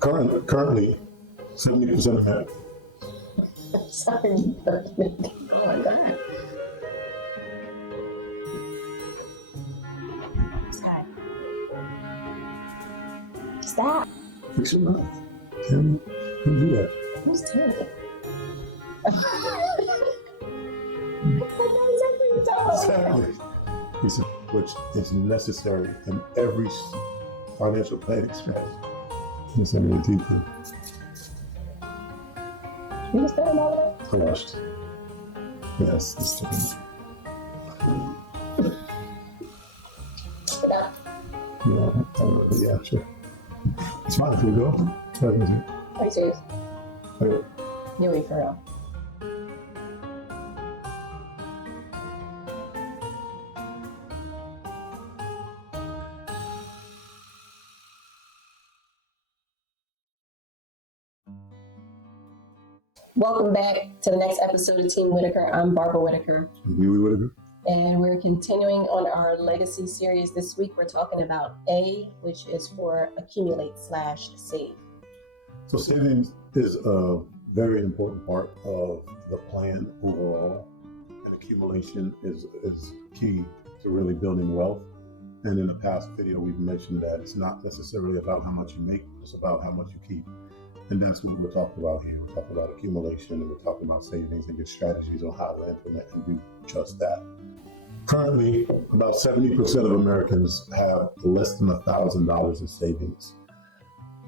Currently, 70% of men. Sorry, you burped me. Oh my God. Stop. Stop. Fix your mouth. Tammy, who do that? Who's Tammy? I know exactly what you're talking about. Exactly. He said, which is necessary in every financial planning strategy. Yes, I mean, deeply. You just said all of that? I watched. Yes, this thing. Yeah, sure. It's fine if you go. Are you serious? Okay. You wait for real. Welcome back to the next episode of Team Whittaker. I'm Barbara Whittaker. Whittaker. And we're continuing on our legacy series. This week we're talking about A, which is for accumulate/save. So savings is a very important part of the plan overall, and accumulation is key to really building wealth. And in the past video, we've mentioned that it's not necessarily about how much you make, it's about how much you keep. And that's what we're talking about here. We're talking about accumulation, and we're talking about savings and your strategies on how to implement and do just that. Currently, about 70% of Americans have less than $1,000 in savings.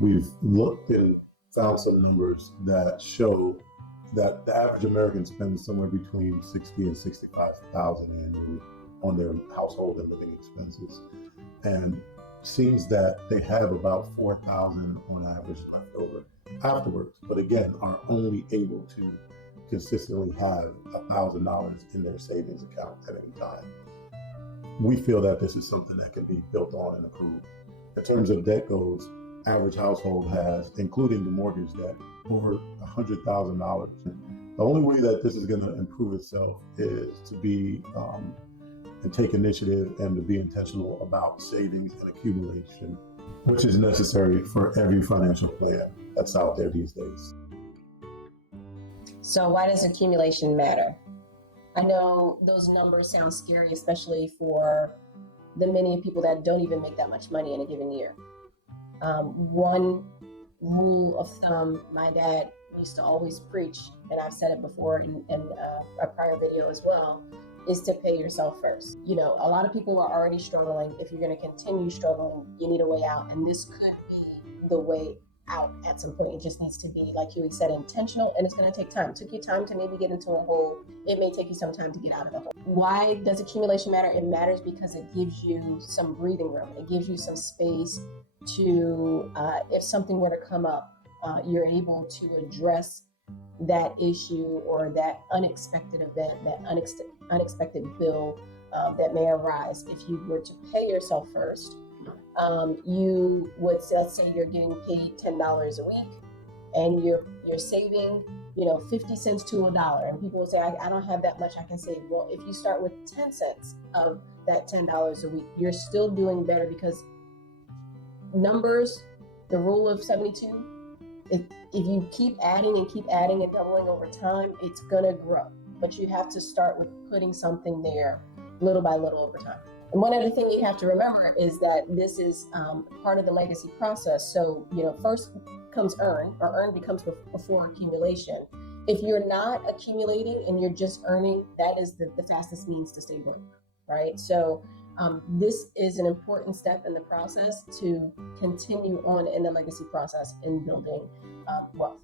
We've looked and found some numbers that show that the average American spends somewhere between $60,000 and $65,000 annually on their household and living expenses, and seems that they have about $4,000 on average left over afterwards, but again are only able to consistently have $1,000 in their savings account at any time. We feel that this is something that can be built on and accrued. In terms of debt goes, average household has, including the mortgage debt, over $100,000. The only way that this is going to improve itself is to be and take initiative and to be intentional about savings and accumulation, which is necessary for every financial plan that's out there these days. So why does accumulation matter? I know those numbers sound scary, especially for the many people that don't even make that much money in a given year. One rule of thumb my dad used to always preach, and I've said it before in a prior video as well, is to pay yourself first. You know, a lot of people are already struggling. If you're going to continue struggling, you need a way out, and this could be the way out at some point. It just needs to be, like Huey said, intentional, and it's going to take time. It took you time to maybe get into a hole. It may take you some time to get out of the hole. Why does accumulation matter? It matters because it gives you some breathing room. It gives you some space to, if something were to come up, you're able to address that issue or that unexpected event, that unexpected bill that may arise. If you were to pay yourself first, you would, let's say you're getting paid $10 a week and you're saving, 50 cents to $1. And people will say, I don't have that much I can save. Well, if you start with 10 cents of that $10 a week, you're still doing better, because numbers, the rule of 72, if you keep adding and doubling over time, it's gonna grow. But you have to start with putting something there little by little over time. And one other thing you have to remember is that this is part of the legacy process. So, first comes earn, or earn becomes before accumulation. If you're not accumulating and you're just earning, that is the fastest means to stay broke, right? So this is an important step in the process to continue on in the legacy process in building wealth.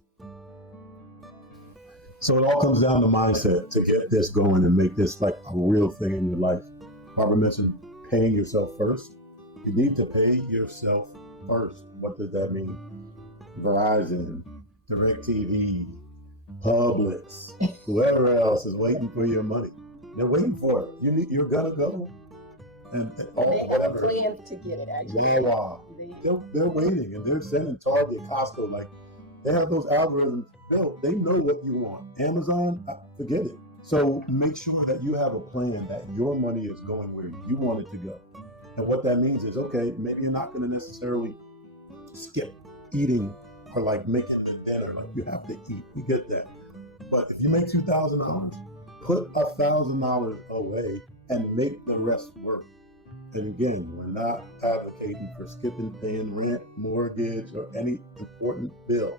So it all comes down to mindset to get this going and make this like a real thing in your life. Barbara mentioned paying yourself first. You need to pay yourself first. What does that mean? Verizon, DirecTV, Publix, whoever else is waiting for your money. They're waiting for it. You're gonna go. And they have a plan to get it, actually. They're waiting, and they're sending Target, Costco, like they have those algorithms built. They know what you want. Amazon, forget it. So make sure that you have a plan that your money is going where you want it to go. And what that means is, okay, maybe you're not going to necessarily skip, eating or like making the dinner, like you have to eat. We get that. But if you make $2,000, put $1,000 away and make the rest work. And again, we're not advocating for skipping paying rent, mortgage, or any important bill,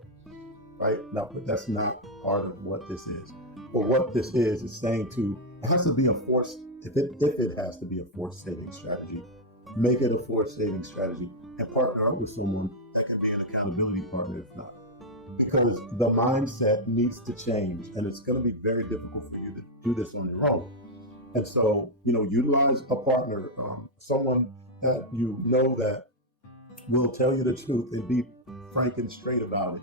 right? No, but that's not part of what this is. But what this is saying it has to be a forced, if it has to be a forced saving strategy, make it a forced saving strategy and partner up with someone that can be an accountability partner if not. Because the mindset needs to change, and it's going to be very difficult for you to do this on your own. And so, utilize a partner, someone that that will tell you the truth and be frank and straight about it.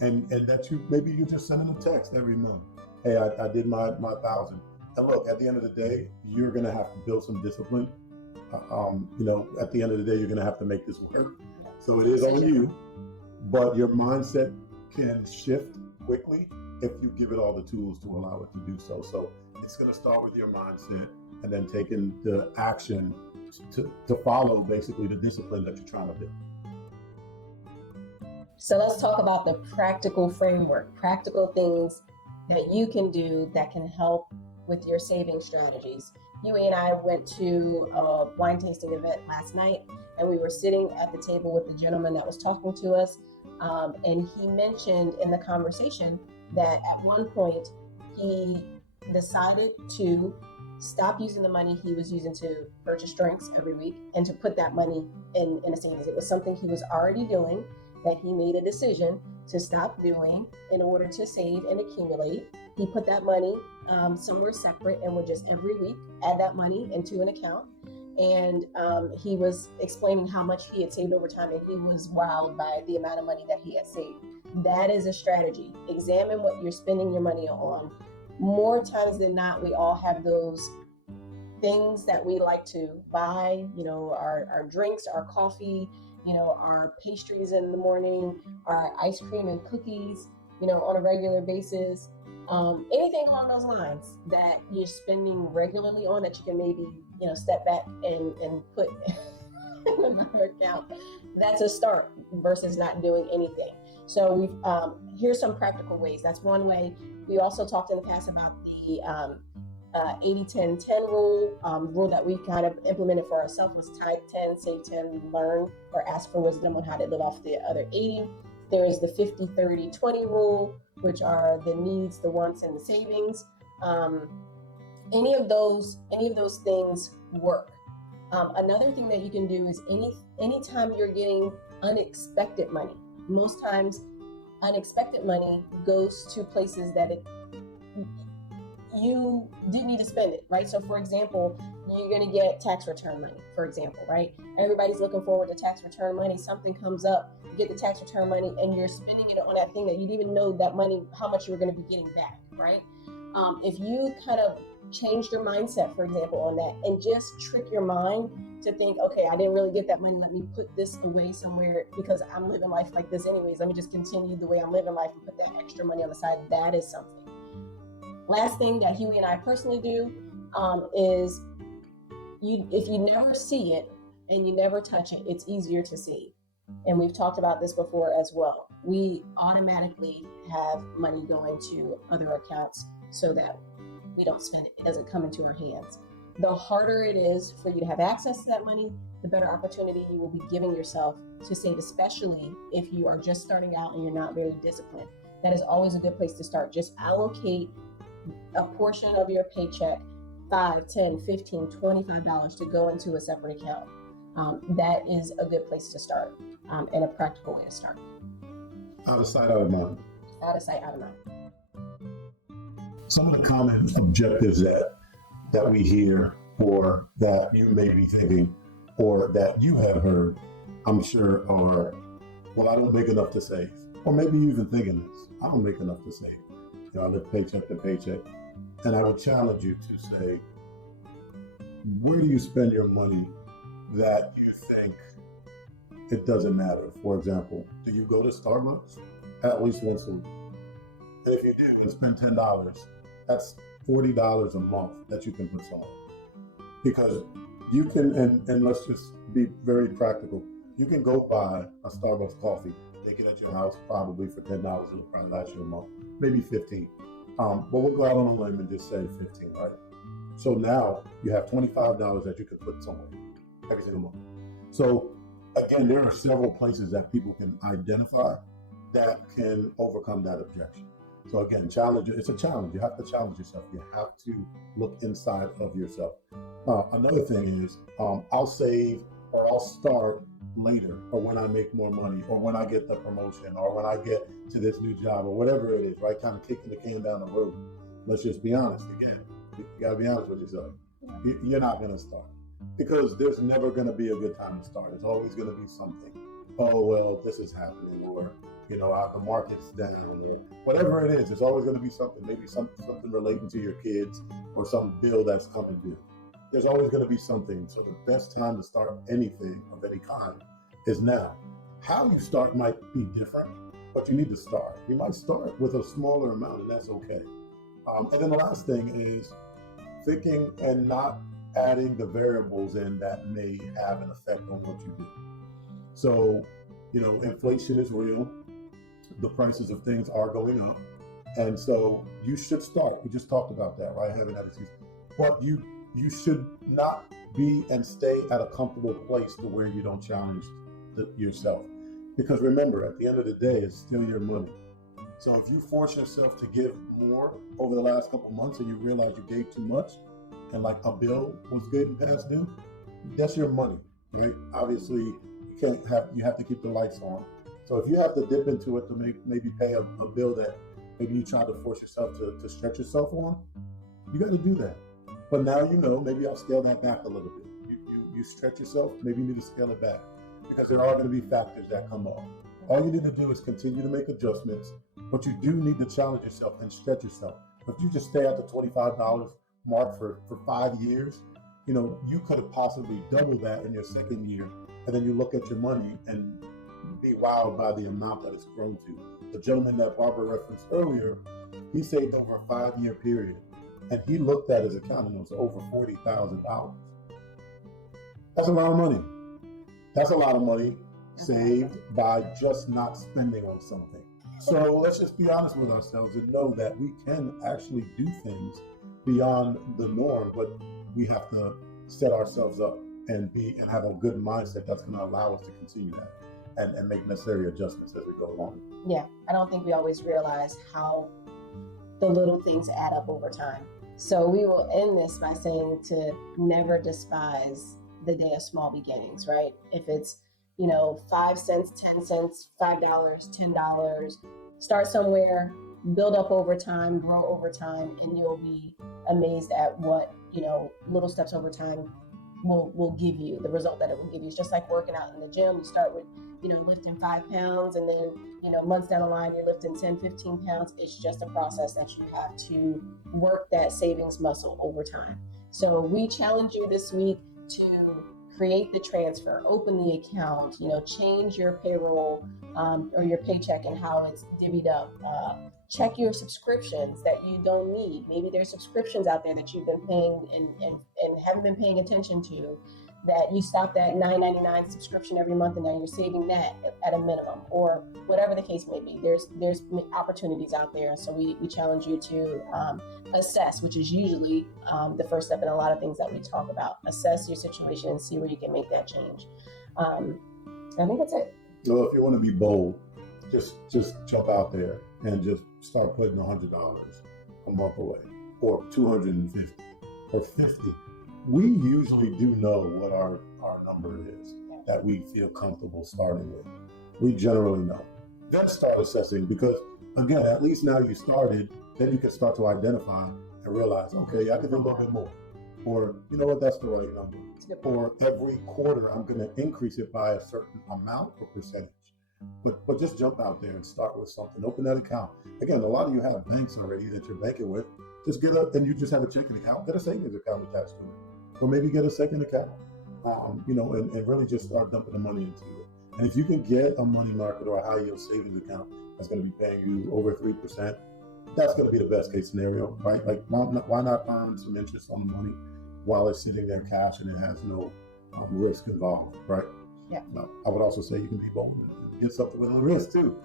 And that you just send them a text every month. Hey, I did my 1,000. And look, at the end of the day, you're going to have to build some discipline. At the end of the day, you're going to have to make this work. So it is on you, but your mindset can shift quickly if you give it all the tools to allow it to do so. So it's going to start with your mindset and then taking the action to follow basically the discipline that you're trying to build. So let's talk about the practical framework, practical things that you can do that can help with your saving strategies. Huey and I went to a wine tasting event last night, and we were sitting at the table with the gentleman that was talking to us. And he mentioned in the conversation that at one point he decided to stop using the money he was using to purchase drinks every week and to put that money in a savings. It was something he was already doing that he made a decision to stop doing in order to save and accumulate. He put that money somewhere separate and would just every week add that money into an account. And he was explaining how much he had saved over time, and he was wowed by the amount of money that he had saved. That is a strategy. Examine what you're spending your money on. More times than not, we all have those things that we like to buy, our drinks, our coffee, our pastries in the morning, our ice cream and cookies, on a regular basis. Anything along those lines that you're spending regularly on that you can maybe, step back and put in another account. That's a start versus not doing anything. So here's some practical ways. That's one way. We also talked in the past about the 80-10-10 rule that we kind of implemented for ourselves was tithe 10, save 10, learn or ask for wisdom on how to live off the other 80. There's the 50-30-20 rule, which are the needs, the wants, and the savings. Any of those things work. Another thing that you can do is anytime you're getting unexpected money. Most times, unexpected money goes to places that you didn't need to spend it, right? So, for example, you're going to get tax return money, for example, right? Everybody's looking forward to tax return money. Something comes up, you get the tax return money, and you're spending it on that thing that you didn't even know that money, how much you were going to be getting back, right? If you kind of change your mindset, for example, on that, and just trick your mind to think, okay, I didn't really get that money. Let me put this away somewhere because I'm living life like this anyways. Let me just continue the way I'm living life and put that extra money on the side. That is something. Last thing that Huey and I personally do is if you never see it and you never touch it, it's easier to see. And we've talked about this before as well. We automatically have money going to other accounts so that we don't spend it. It doesn't come into our hands. The harder it is for you to have access to that money, the better opportunity you will be giving yourself to save, especially if you are just starting out and you're not very disciplined. That is always a good place to start. Just allocate a portion of your paycheck, $5, $10, $15, $25 to go into a separate account. That is a good place to start and a practical way to start. Out of sight, out of mind. Out of sight, out of mind. Some of the common objectives that we hear, or that you may be thinking, or that you have heard, I'm sure are, well, I don't make enough to save. Or maybe you even thinking this, I don't make enough to save. I live paycheck to paycheck. And I would challenge you to say, where do you spend your money that you think it doesn't matter? For example, do you go to Starbucks at least once a week? And if you do and spend $10, that's $40 a month that you can put somewhere. Because you can, and let's just be very practical, you can go buy a Starbucks coffee they get at your house probably for $10. It'll probably last you a month, maybe 15. But we'll go out on a limb and just say 15, right? So now you have $25 that you can put somewhere every single month. So again, there are several places that people can identify that can overcome that objection. So again, challenge. It's a challenge. You have to challenge yourself. You have to look inside of yourself. Another thing is, I'll save or I'll start later, or when I make more money, or when I get the promotion, or when I get to this new job, or whatever it is, right? Kind of kicking the can down the road. Let's just be honest again. You gotta be honest with yourself. You're not gonna start because there's never gonna be a good time to start. It's always gonna be something. Oh well, this is happening, or the market's down, or whatever it is. There's always gonna be something. Maybe something relating to your kids, or some bill that's coming due. There's always going to be something. So the best time to start anything of any kind is now. How you start might be different, but you need to start. You might start with a smaller amount, and that's okay. And then the last thing is thinking and not adding the variables in that may have an effect on what you do. So, inflation is real. The prices of things are going up. And so you should start. We just talked about that, right? Having that excuse. But you should not be and stay at a comfortable place to where you don't challenge yourself. Because remember, at the end of the day, it's still your money. So if you force yourself to give more over the last couple months and you realize you gave too much, and like a bill was getting past due, that's your money, right? Obviously, you have to keep the lights on. So if you have to dip into it to maybe pay a bill that maybe you try to force yourself to stretch yourself on, you got to do that. But now maybe I'll scale that back a little bit. You stretch yourself, maybe you need to scale it back because there are going to be factors that come up. All you need to do is continue to make adjustments, but you do need to challenge yourself and stretch yourself. If you just stay at the $25 mark for 5 years, you could have possibly doubled that in your second year, and then you look at your money and be wowed by the amount that it's grown to. The gentleman that Barbara referenced earlier, he saved over a 5-year period. And he looked at his account and it was over $40,000. That's a lot of money. That's a lot of money saved by just not spending on something. So let's just be honest with ourselves and know that we can actually do things beyond the norm, but we have to set ourselves up and have a good mindset that's going to allow us to continue that and make necessary adjustments as we go along. Yeah, I don't think we always realize how the little things add up over time. So we will end this by saying to never despise the day of small beginnings, right? If it's, 5 cents, 10 cents, $5, $10, start somewhere, build up over time, grow over time, and you'll be amazed at what, little steps over time will give you, the result that it will give you. It's just like working out in the gym. You start with, lifting 5 pounds, and then, months down the line, you're lifting 10, 15 pounds. It's just a process that you have to work that savings muscle over time. So we challenge you this week to create the transfer, open the account, change your payroll or your paycheck and how it's divvied up. Check your subscriptions that you don't need. Maybe there's subscriptions out there that you've been paying and haven't been paying attention to, that you stopped at $9.99 subscription every month and now you're saving that at a minimum, or whatever the case may be. There's opportunities out there. So we challenge you to assess, which is usually the first step in a lot of things that we talk about. Assess your situation and see where you can make that change. I think that's it. Well, if you want to be bold, just jump out there and just start putting $100 a month away, or $250 or $50. We usually do know what our number is that we feel comfortable starting with. We generally know. Then start assessing, because again, at least now you started, then you can start to identify and realize, okay, I can do a little bit more. Or, you know what, that's the right number. Or every quarter, I'm going to increase it by a certain amount or percentage. But just jump out there and start with something. Open that account. Again, a lot of you have banks already that you're banking with. Just get up and you just have a checking account. Get a savings account attached to it. Or maybe get a second account, and really just start dumping the money into it. And if you can get a money market or a high yield savings account that's going to be paying you over 3%, that's going to be the best case scenario, right? Like, why not earn some interest on the money while it's sitting there cash and it has no risk involved, right? Yeah. I would also say you can be bold get something with a risk too.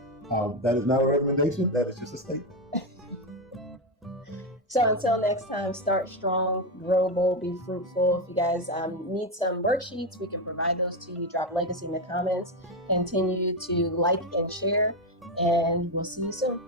That is not a recommendation. That is just a statement. So until next time, start strong, grow bold, be fruitful. If you guys need some worksheets, we can provide those to you. Drop Legacy in the comments. Continue to like and share, and we'll see you soon.